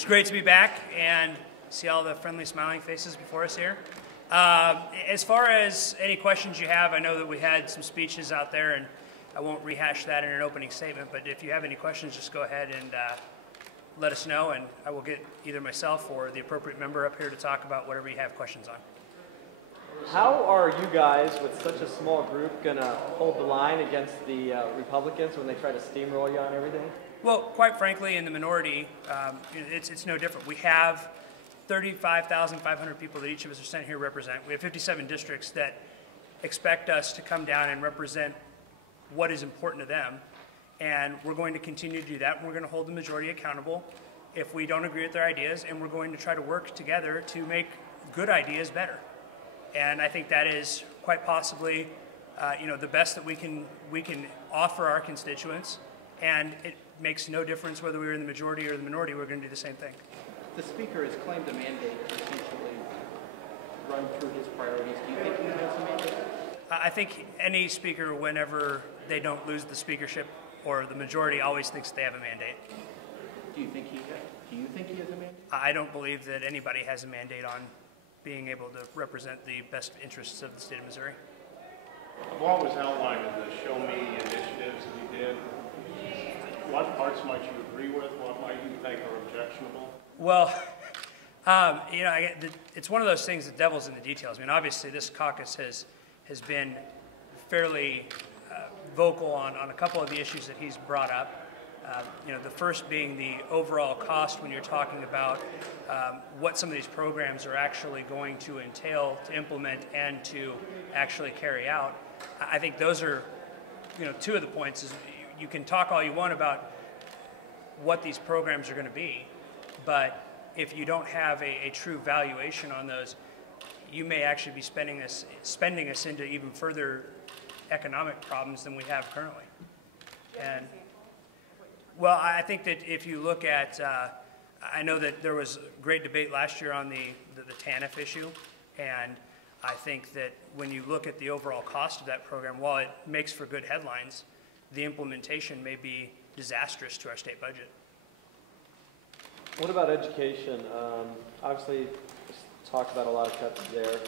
It's great to be back and see all the friendly, smiling faces before us here. As far as any questions you have, I know that we had some speeches out there, and I won't rehash that in an opening statement, but if you have any questions, just go ahead and let us know, and I will get either myself or the appropriate member up here to talk about whatever you have questions on. How are you guys, with such a small group, going to hold the line against the Republicans when they try to steamroll you on everything? Well, quite frankly, in the minority, it's no different. We have 35,500 people that each of us are sent here to represent. We have 57 districts that expect us to come down and represent what is important to them, and we're going to continue to do that, and we're going to hold the majority accountable if we don't agree with their ideas, and we're going to try to work together to make good ideas better. And I think that is quite possibly, the best that we can offer our constituents. And it makes no difference whether we're in the majority or the minority. We're going to do the same thing. The Speaker has claimed a mandate to essentially run through his priorities. Do you think he has a mandate? I think any speaker, whenever they don't lose the speakership or the majority, always thinks they have a mandate. Do you think he has a mandate? I don't believe that anybody has a mandate on being able to represent the best interests of the state of Missouri. What was outlined in the Show Me initiatives that you did, what parts might you agree with? What might you think are objectionable? Well, it's one of those things, the devil's in the details. I mean, obviously this caucus has been fairly vocal on a couple of the issues that he's brought up. The first being the overall cost when you're talking about what some of these programs are actually going to entail to implement and to actually carry out. I think those are, two of the points. Is you can talk all you want about what these programs are going to be, but if you don't have a true valuation on those, you may actually be spending us into even further economic problems than we have currently. And well, I think that if you look at, I know that there was great debate last year on the TANF issue, and I think that when you look at the overall cost of that program, while it makes for good headlines, the implementation may be disastrous to our state budget. What about education? Obviously, talked about a lot of cuts there.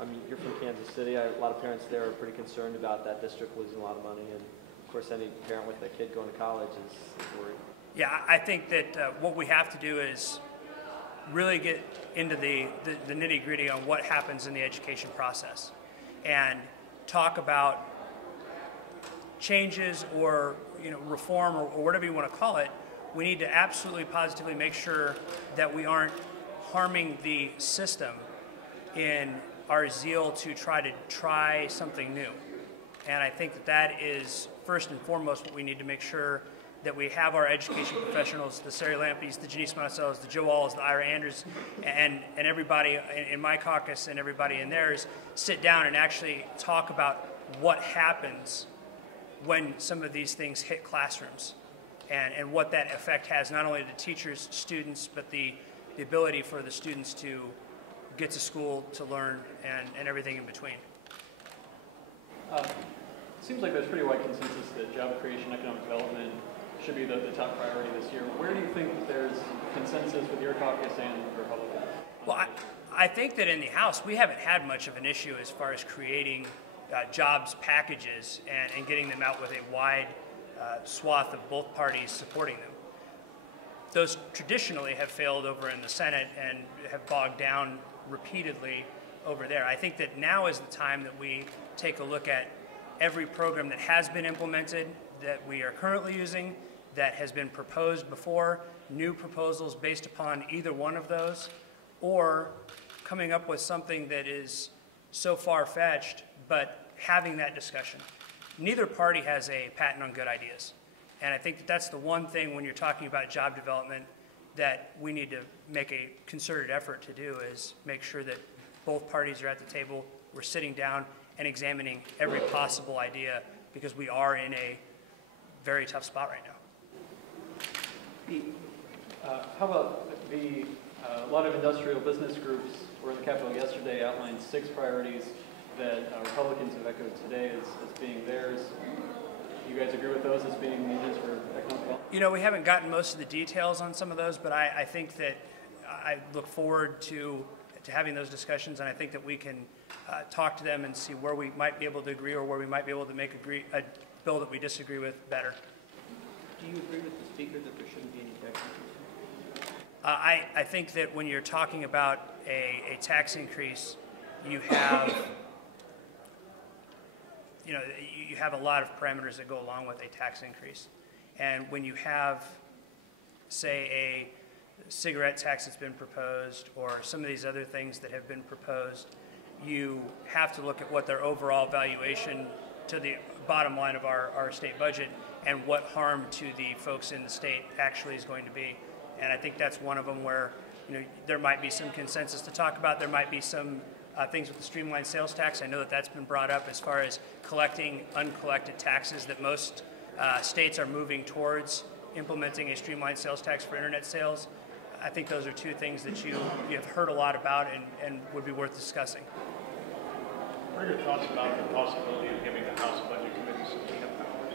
I mean, you're from Kansas City. A lot of parents there are pretty concerned about that district losing a lot of money, and of course, any parent with a kid going to college is worried. Yeah, I think that what we have to do is really get into the nitty-gritty on what happens in the education process and talk about changes or reform or whatever you want to call it. We need to absolutely positively make sure that we aren't harming the system in our zeal to try something new. And I think that is first and foremost what we need to make sure that we have our education professionals, the Sari Lampys, the Janice Monticellos, the Joe Walls, the Ira Andrews, and everybody in my caucus and everybody in theirs sit down and actually talk about what happens when some of these things hit classrooms and what that effect has not only to teachers, students, but the ability for the students to get to school, to learn, and everything in between. It seems like there's pretty wide consensus that job creation, economic development should be the top priority this year. Where do you think there's consensus with your caucus and Republicans? Well, I think that in the House, we haven't had much of an issue as far as creating jobs packages and getting them out with a wide swath of both parties supporting them. Those traditionally have failed over in the Senate and have bogged down repeatedly over there. I think that now is the time that we take a look at every program that has been implemented, that we are currently using, that has been proposed before, new proposals based upon either one of those, or coming up with something that is so far-fetched, but having that discussion. Neither party has a patent on good ideas. And I think that that's the one thing when you're talking about job development that we need to make a concerted effort to do, is make sure that both parties are at the table, we're sitting down and examining every possible idea, because we are in a very tough spot right now. How about a lot of industrial business groups were in the Capitol yesterday, outlined 6 priorities that Republicans have echoed today as being theirs. Do Do you guys agree with those as being majors for economic development? You know, we haven't gotten most of the details on some of those, but I think that I look forward to having those discussions, and I think that we can talk to them and see where we might be able to agree or where we might be able to make a bill that we disagree with better. Do you agree with the speaker that there shouldn't be any tax increases? I think that when you're talking about a tax increase, you have you have a lot of parameters that go along with a tax increase. And when you have, say, a cigarette tax that's been proposed or some of these other things that have been proposed, you have to look at what their overall valuation to the bottom line of our state budget and what harm to the folks in the state actually is going to be. And I think that's one of them where there might be some consensus to talk about. There might be some things with the streamlined sales tax. I know that that's been brought up as far as collecting uncollected taxes, that most states are moving towards implementing a streamlined sales tax for internet sales. I think those are two things that you have heard a lot about and would be worth discussing. What are your thoughts about the possibility of giving the House Budget Committee subpoena powers?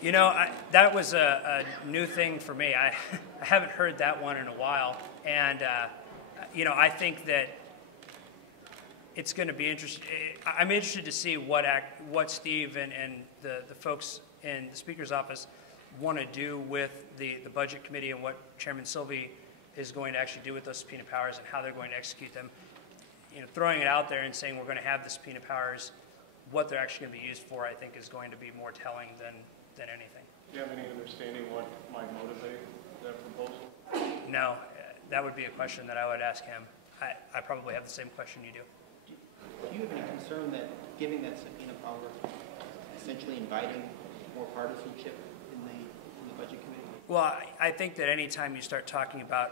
You know, that was a new thing for me. I haven't heard that one in a while. And, I think that it's going to be interesting. I'm interested to see what Steve and the folks in the Speaker's office want to do with the Budget Committee and what Chairman Sylvie is going to actually do with those subpoena powers and how they're going to execute them. Throwing it out there and saying we're going to have the subpoena powers, what they're actually going to be used for, I think is going to be more telling than anything. Do you have any understanding what might motivate that proposal? No, that would be a question that I would ask him. I probably have the same question you do. Do you have any concern that giving that subpoena power, essentially inviting more partisanship in the Budget Committee? Well, I think that any time you start talking about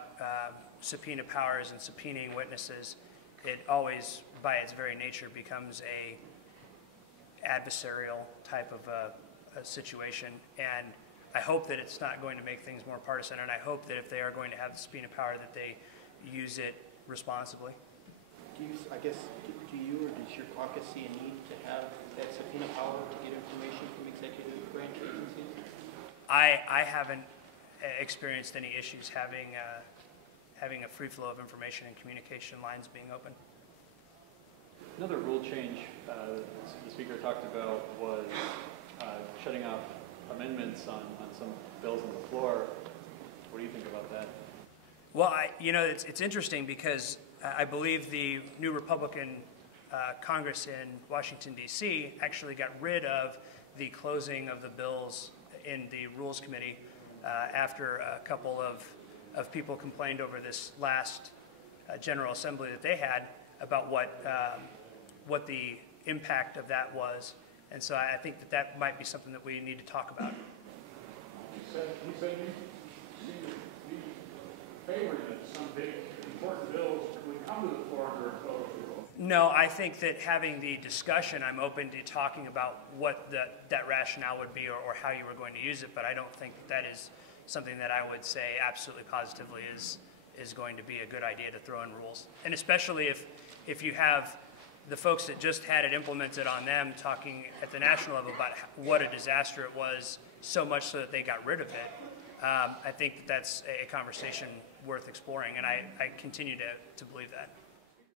subpoena powers and subpoenaing witnesses, it always, by its very nature, becomes a adversarial type of a situation. And I hope that it's not going to make things more partisan, and I hope that if they are going to have the subpoena power, that they use it responsibly. Do you or does your caucus see a need to have that subpoena power to get information from executive branch agencies? I haven't experienced any issues having a free flow of information and communication lines being open. Another rule change the Speaker talked about was shutting off amendments on some bills on the floor. What do you think about that? Well, it's interesting because I believe the new Republican Congress in Washington, D.C. actually got rid of the closing of the bills in the Rules Committee after a couple of people complained over this last General Assembly that they had about what the impact of that was. And so I think that might be something that we need to talk about. He said you favored that some big important bills would come to the floor under a closed rule. No, I think that having the discussion, I'm open to talking about what that rationale would be or how you were going to use it, but I don't think that is something that I would say absolutely positively is going to be a good idea to throw in rules. And especially if you have the folks that just had it implemented on them talking at the national level about what a disaster it was, so much so that they got rid of it. I think that's a conversation worth exploring, and I continue to believe that.